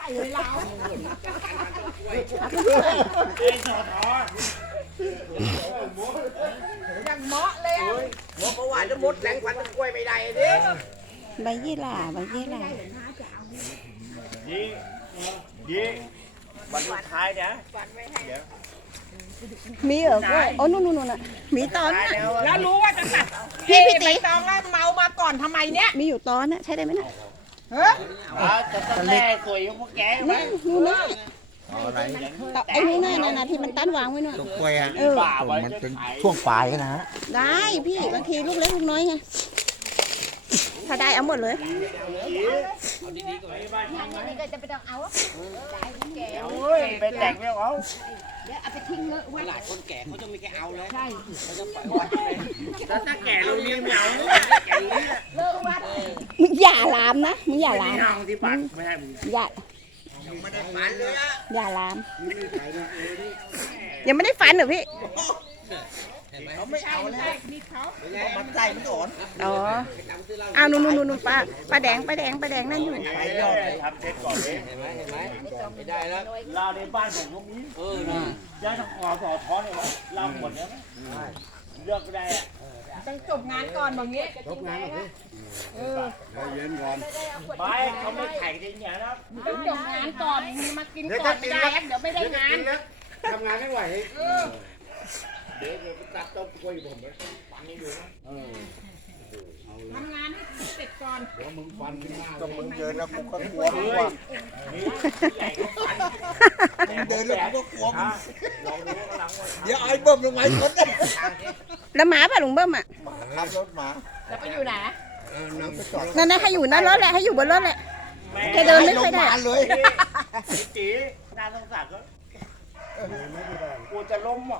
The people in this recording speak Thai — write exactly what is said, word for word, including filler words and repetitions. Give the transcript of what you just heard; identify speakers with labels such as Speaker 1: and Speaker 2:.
Speaker 1: ส่เลยเราไอ้สอทออย่างเหมาะเลยอ่ะ
Speaker 2: หมอประวัติจะมดแหลงฟันกล้วยไม่ได้ดิ
Speaker 3: ใบยี่หร่าใบยี่หร่า
Speaker 4: ยี่ยี่วันสุดท้ายนะ
Speaker 3: มีเหรอกล้วยโอ้นู่นนู่นนู่นอ่ะมีตอนน่ะ
Speaker 1: แล้วรู้ว่าจะตัด
Speaker 3: พี่พี่ตี
Speaker 1: ใบตองแล้วเมามาก่อนทำไมเนี่ย
Speaker 3: มีอยู่ตอนน่ะใช่ได้ไหมน่ะ
Speaker 1: เฮ้ย
Speaker 4: จะตั้งแต่สวยพวกแกไหม
Speaker 3: นู่นนู่นน่ะ
Speaker 5: อะไร
Speaker 3: ตอไอ้นี่น่ะน่ะน่ะที่มันตั้นวางไว้น่ะ
Speaker 5: ตัวกล้วยอ่ะ
Speaker 3: เออ
Speaker 4: ป่าไว้
Speaker 5: มัน
Speaker 4: จะ
Speaker 5: เป็น
Speaker 4: ขาย
Speaker 5: ช่วงปลายนะฮะ
Speaker 3: ได้พี่บางทีลูกเล็กลูกน้อยไงถ้าได้เอาหมดเลย
Speaker 4: โอ้ยไปแต่งไม่เอา
Speaker 2: หลายคนแก่เขาจะไม่แค่เอาเลยใช่
Speaker 4: แล้วถ้าแก่เราเลี้ยงเหงาแก่เลี้ยง
Speaker 3: มึงอย่าลามนะมึงอย่าลาม
Speaker 4: ทางที่ปากไม่ให้มึง
Speaker 3: อย่า
Speaker 2: ไม่ได้ฝันเลยอ่ะ
Speaker 3: อย่าลามยังไม่ได้ฟันเหรอพี่
Speaker 2: เขาไม่เอาเลยมันใจมันอ่อน
Speaker 3: อ๋อเอานู่นนู่นนู่นป้าป้าแดงป้าแดงป้าแดงนั่นอยู่
Speaker 4: ไปยอดเลยทำเช็ดก่อนเลย
Speaker 2: เห็นไหมเห็นไหมไม่ได้แล้ว
Speaker 4: เราในบ้านผมก็มี
Speaker 2: เออนะ
Speaker 4: ย่าทางขวาสอท้อเนี่ยวะเราหมดแล้วเลือกได้อะ
Speaker 1: ต้องจบงานก่อนแบบนี้จบงานก่อนเออ
Speaker 4: ไปเขาไม่ไข่กันอย่างเงี้ยนะ
Speaker 1: ต้องจบงานก่อนมึงมากินก่อนไม่ได้เดี๋ยวไม่ได้งาน
Speaker 2: ทำงานไม่ไหว
Speaker 1: เออ
Speaker 4: เดี๋ยวเดี๋ยวตัดต้นกล้วยผมเลยฟังให้ดูนะ
Speaker 1: ทำงานให้เสร็จก่อน
Speaker 5: ต้องมึงเดินแล้วกูก็กลัวมึง
Speaker 4: เฮ้ย
Speaker 5: ว่ะ
Speaker 4: นี่ใหญ่ก็ฟัน
Speaker 5: มึงเดินแล้วกูก็กลัวมึง
Speaker 4: ลองดูข้างหลังว่า
Speaker 5: เดี๋ยวไอ้เบิ้มลงไว้คน
Speaker 3: แล้วหมาป่ะลุงเบิ้มอ่ะ
Speaker 5: ขับรถมา
Speaker 1: แล้วไปอยู่ไหน
Speaker 5: เออนั่งไปจอด
Speaker 3: นั่นนะให้อยู่หน้ารถแหละให้อยู่บนรถแหละ แกเดินไม่ค่อยได้
Speaker 5: ลงมาเลย
Speaker 4: จีน่าสงสารก็กูจะล้มอ่ะ